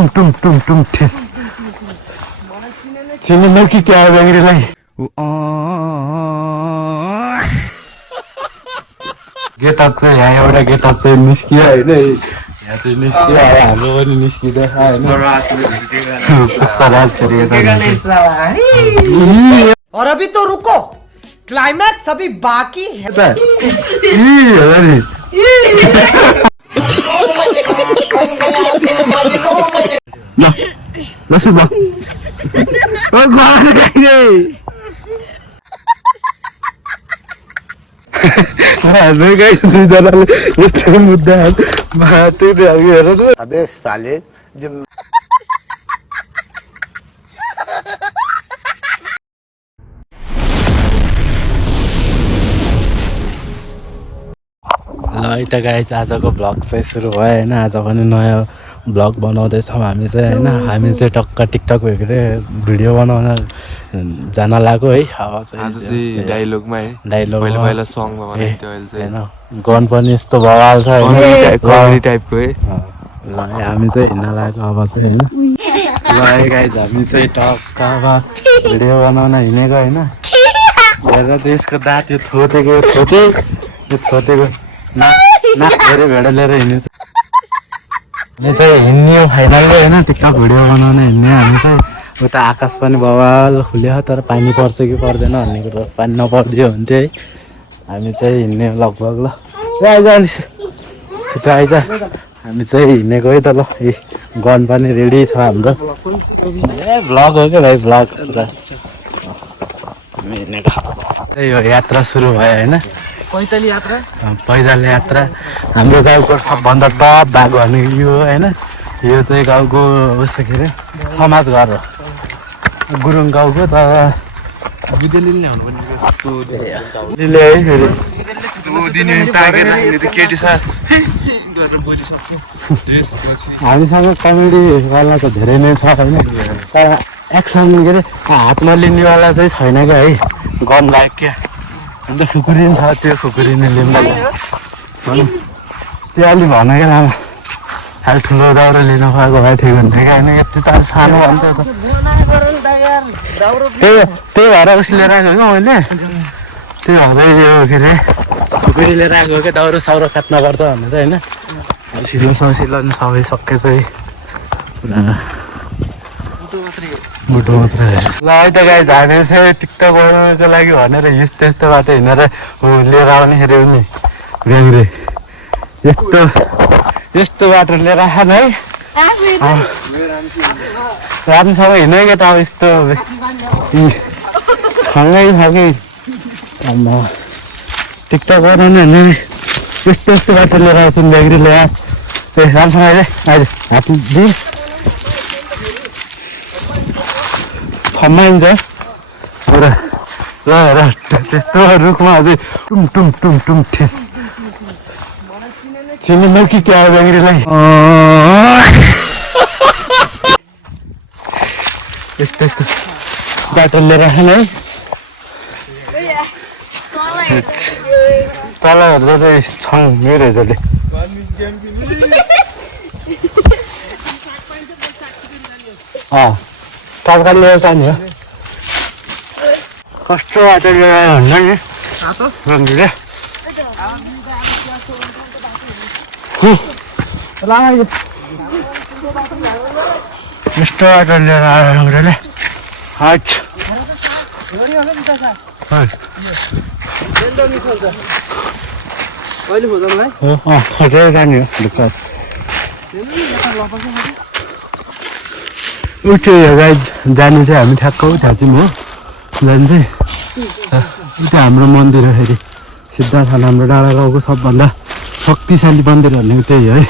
टुम टुम टुम टुम ठिस चिन्नु कि क्या हो बेङ्गरीलाई गेटअप चाहिँ यहाँ एउटा गेटअप चाहिँ निस्कियो होइन यहाँ चाहिँ निस्कियो हाम्रो पनि निस्किँदैछ होइन पुष्पराज और अभी तो रुको क्लाइमैक्स अभी बाकी है यस्तो मुद्दा अबे साले जो ल है त गाइज आजको भ्लग चाहिँ सुरु भयो होइन आज पनि नयाँ भ्लग बनाउँदैछौँ हामी चाहिँ होइन हामी चाहिँ टक्क टिकटक भिडियो बनाउन जान लाग्यो है अब चाहिँ डाइलगमा है डाइलग पहिला सङमा बनाइन्थ्यो अहिले चाहिँ होइन गन पनि यस्तो भवाल छ कमेडी टाइपको है ल हामी चाहिँ हिँड्न लाग्यो अब चाहिँ होइन ल है गाइज हामी चाहिँ टक्क अब भिडियो बनाउन हिँडेको होइन हेरेर चाहिँ यसको दाँत यो थोतेको नाक धेरै भेडा लिएर हिँड्छ हामी चाहिँ हिँड्ने फाइनल्ली होइन टिकटक भिडियो बनाउन हिँड्ने हामी चाहिँ उता आकाश पनि बवाल खुल्यो तर पानी पर्छ कि पर्दैन भन्ने कुरो पानी नपरिदियो हुन्थ्यो है हामी चाहिँ हिँड्ने लगभग ल आइज अलिक छिटो आइज हामी चाहिँ हिँडेको है त ल गन पनि रेडी छ हाम्रो ए भ्लग हो क्या भाइ भ्लग पुरा हामी हिँडेको त्यही हो यात्रा सुरु भयो होइन पैदल यात्रा हाम्रो गाउँको सबभन्दा टप भाग भने यो होइन यो चाहिँ गाउँको उस के अरे समाज घर हो गुरुङ गाउँको तर हामीसँग कमेडीवाला त धेरै नै छ होइन तर एक्सन के अरे हातमा लिनेवाला चाहिँ छैन क्या है गन लायक क्या अन्त खुकुरिन छ त्यो खुकुरिने लिँदा त्यो अलि भन क्या लामा अहिले ठुलो दाउरा लिनु पाएको भए ठिक हुन्थ्यो क्या होइन यति त सानो भन्थ्यो त त्यही भएर उस लिएर आएको क्या मैले त्यही भएर यो के अरे खुकुरी लिएर आएको क्या दाउरा साउरा काट्न पर्छ भनेर होइन सिलो ससिलो नि सबै सके चाहिँ मुटो मात्रै ल है त गाइज हामी चाहिँ टिकटक बनाउनको लागि भनेर यस्तो यस्तो बाटो हिँडेर लिएर आउनेखेरि पनि बेङ्ग्रे यस्तो बाटो लिएर आएन है राम्रोसँग हिँड्यो क्या त अब यस्तो सँगै छ कि टिकटक बनाउनु भने यस्तो यस्तो बाटो लिएर आउँछु बेङ्ग्री लिएर ए राम्रोसँग अहिले अहिले हात दिउँ खम्माइन्छ र त्यस्तो रुखमा अझै टुम टुम टुम टुम ठिस चिन्नु कि क्या हो बेङ्ग्रीलाई यस्तो यस्तो बाटो लिएर आएन है तल हेर्दा चाहिँ छङ मेरो रहेछ तत्काल लिएर जाने हो कस्तो बाटो लिएर भन्दा नि रङ्गीले यस्तो बाटो लिएर आयो रङ्गीले खोजेर जाने हो उठ्यो यो गाई जाने चाहिँ हामी ठ्याक्क उठाउँछौँ हो जाने चाहिँ उता हाम्रो मन्दिर हो फेरि सिद्धार्थ हाम्रो डाँडा गाउँको सबभन्दा शक्तिशाली मन्दिर भनेको त्यही है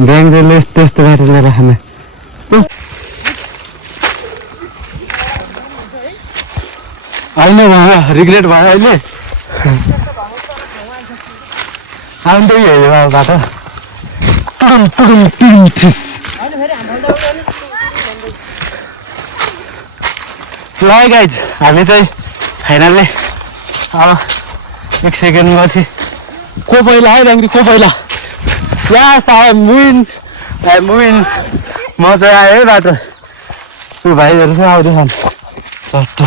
ब्याङ्कले यस्तो यस्तो बाटो लिएर खाने अहिले उहाँ रिग्रेट भयो अहिले आउँदै हेऱ्यो बाटो ल गाइज हामी चाहिँ फाइनल्ली अब 1 सेकेन्ड पछि को पहिला है बेङ्ग्री को पहिला Yes, I'm win. म चाहिँ आयो बाटो त्यो भाइहरू चाहिँ आउँदैछन् चट्ट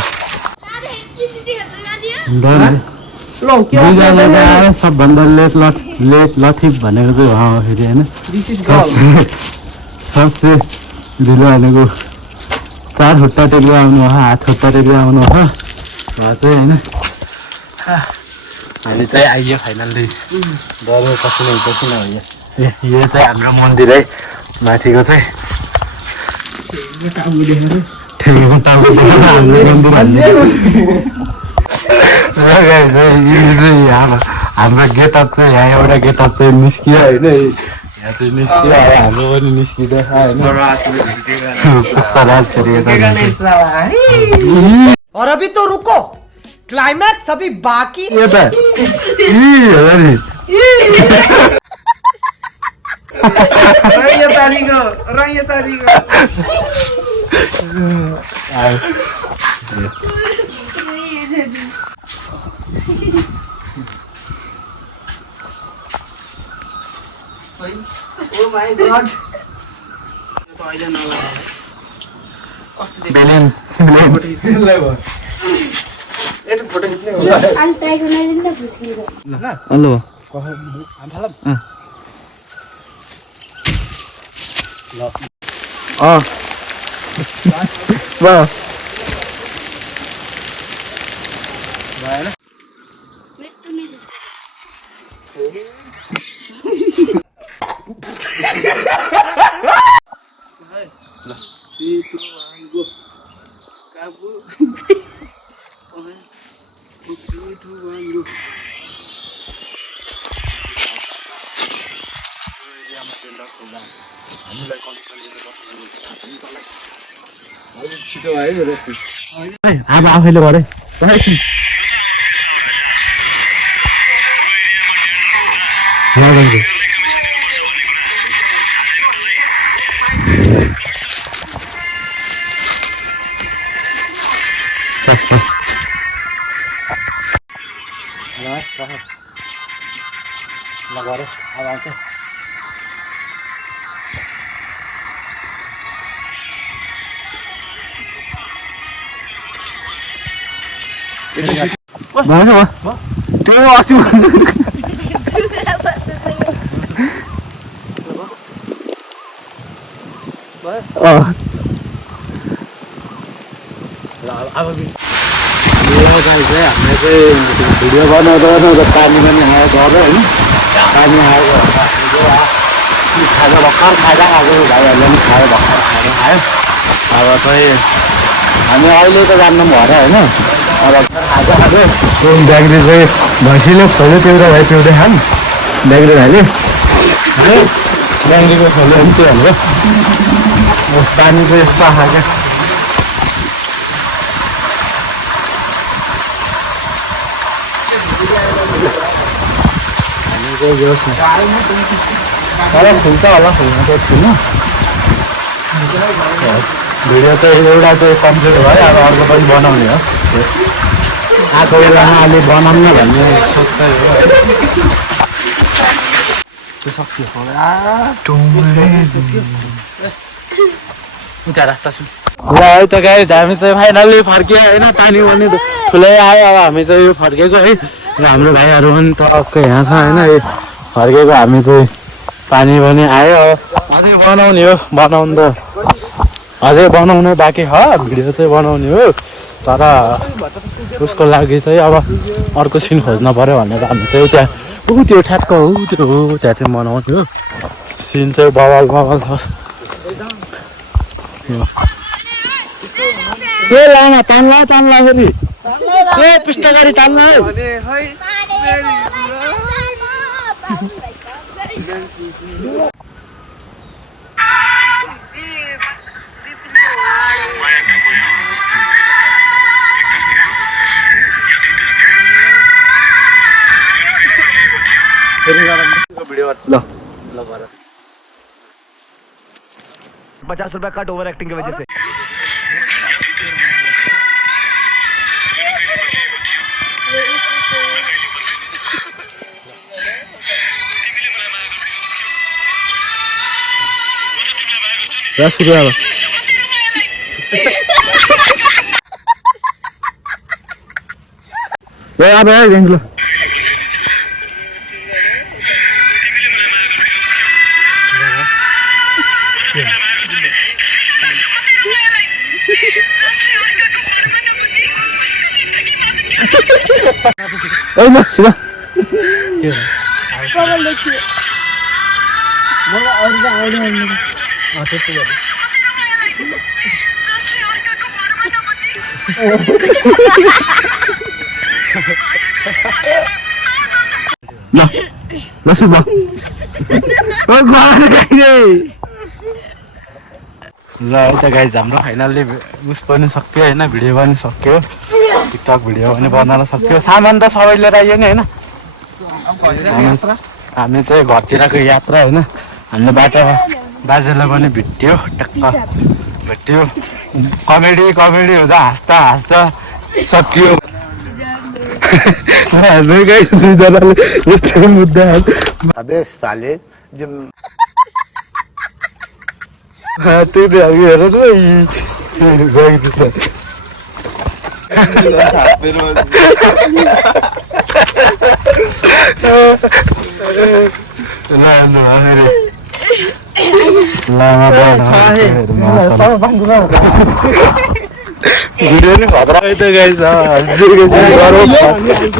दुईजना चाहिँ आयो सबभन्दा लेट लथिफ भनेको चाहिँ उहाँ फेरि होइन सबसे ढिलो भनेको 4 खुट्टा टेकेर आउनु हात खुट्टा टेकेर आउनु उहाँ चाहिँ होइन हामी चाहिँ आइयो फाइनल्ली डर पसिना भयो यो चाहिँ हाम्रो मन्दिर है माथिको चाहिँ ठेकेको टाउको देखेर हाम्रो हाम्रो गेटअप चाहिँ यहाँ एउटा गेटअप चाहिँ निस्कियो होइन यहाँ चाहिँ निस्कियो अब हाम्रो पनि निस्किँदैछ होइन पुष्पराज फेरि और अभी तो रुको क्लाइमैक्स अभी बाकी यो त हो नि हेलो अब आफैले गरे लगाएर अब आउँछ त्यो अस्ति हामीले चाहिँ भिडियो बनाउँदा पानी पनि आयो गऱ्यो होइन पानी आएको खाजा भर्खर खाजा खाएको भाइहरूले पनि खायो भर्खर खाजा खायो अब चाहिँ हामी अहिले त जान्नु पनि भएर होइन अब खाजा खायो ब्याग्री चाहिँ भैँसीले खोल्यो पिउँदा भयो पिउँदै खान् ब्याग्री भाइले है ब्याग्रीको खोल्यो पनि त्यो हाम्रो पानी चाहिँ यस्तो आएको क्या तर खुल्छ होला खुल्न त छुनु भिडियो चाहिँ एउटा चाहिँ कम्प्लिट भयो अब अर्को पनि बनाउने हो आएको बेलामा अहिले बनाउन भन्ने सोच चाहिँ हो त्यो सक्यो ल है त गाइस हामी चाहिँ फाइनल्ली फर्कियो होइन पानी पनि ठुलै आयो अब हामी चाहिँ यो फर्केको है र हाम्रो भाइहरू पनि टक्कै यहाँ छ होइन फर्केको हामी चाहिँ पानी पनि आयो अझै बनाउने हो बनाउनु त अझै बनाउनु बाँकी छ भिडियो चाहिँ बनाउने हो तर उसको लागि चाहिँ अब अर्को सिन खोज्न पऱ्यो भनेर हामी चाहिँ त्यहाँ त्यो ठ्याक्क हो त्यो हो त्यहाँ चाहिँ बनाउने हो सिन चाहिँ बवाल छ ए लामा तान्ला फेरि ए पिस्टकारी तान्ला ल 50 रुपया कट ओवर एक्टिंग की वजह से ल सुरु अब ए अब ल ए ल सुरु ल सुरु ल यता गाइज हाम्रो फाइनल्ली उस पनि सक्यो होइन भिडियो पनि सक्यो टिकटक भिडियो पनि बनाउन सक्यो सामान त सबैले आइयो नि होइन हामी चाहिँ घरतिरको यात्रा होइन हाम्रो बाटोमा बाजेलाई पनि भेट्यो टक्क भेट्यो कमेडी हुँदा हाँस्दा सकियो हाम्रो गाइज दुईजनाले यस्तो मुद्दा अबे साले जब त्यो अघि हेर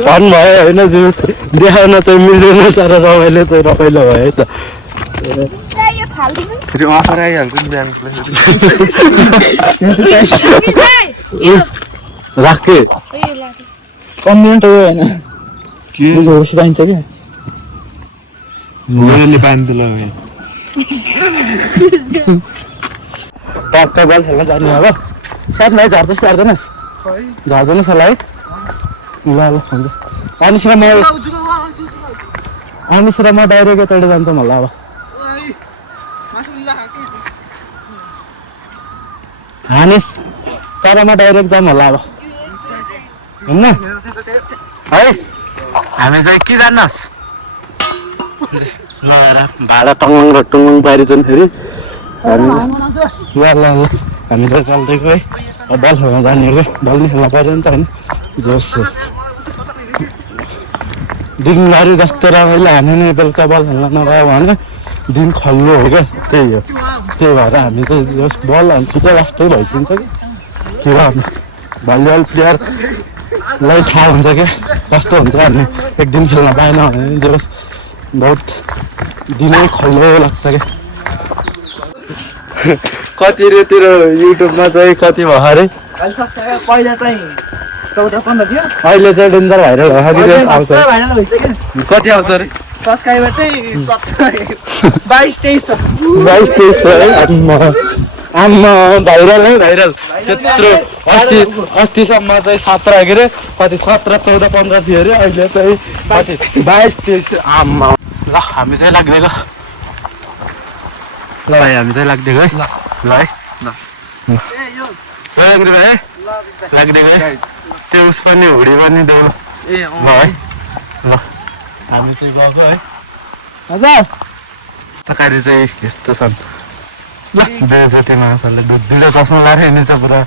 फन भयो होइन जुस देखाउन चाहिँ मिल्दैन तर रमाइलो चाहिँ रमाइलो भयो है त फेरि अफर आइहाल्छ नि ब्याङ्कले राखे कन्टेन्ट हो होइन के चाहिन्छ क्या मोबाइलले पानी त लगाए टक्कै बल खेल्न जाने अब साथ भाइ झर्दैछ झर्दैनस् होला है ल हुन्छ अनिस र म डाइरेक्ट यताबाट जान्छौँ होला अब हानिस तर म डाइरेक्ट जाऊँ होला अब हुन्न है हामी चाहिँ के जान्नुहोस् ल भाडा टङ्गङ र टुङ्गङ पारिन्छन् फेरि ल हामी त चल्दैको है बल खेल्न जाने हो क्या बल नि खेल्न पऱ्यो नि त होइन जोस दिनभरि जस्तो रमाइलो हाने नि बेलुका बल खेल्न नगयो भने दिन खल्लो हो क्या त्यही हो त्यही भएर हामी चाहिँ जस बल छिटो लास्टै भइदिन्छ कि हामी भलिबल प्लेयरलाई थाहा हुन्छ क्या कस्तो हुन्छ हामी एक दिन खेल्न पाएन भने जस बहुत दिनै खल्लो लाग्छ क्या कति रेतिर युट्युबमा चाहिँ कति भयो अरे पहिला चाहिँ 14-15 थियो अहिले चाहिँ डेन्जर भाइरल भयो आउँछ कति आउँछ अरे सब्सक्राइबर चाहिँ 22-23 है आम्मा भाइरल है भाइरल त्यत्रो अस्तिसम्म चाहिँ 17 के अरे कति 17, 14, 15 थियो अरे अहिले चाहिँ कति 22-23 आम्मा ल हामी चाहिँ लाग्दिएको ल भाइ हामी चाहिँ लाग्दिएको है ल है लाग्दिएको है त्यो उस पनि हुडी पनि देऊ ल है ल हामी चाहिँ गएको है हजुर तरकारी चाहिँ यस्तो छन् ल जति माछाले दुधले चस्मा लाएर हिँड्छ पुरा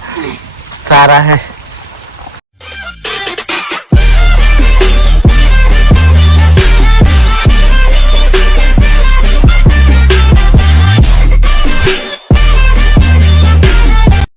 चारा है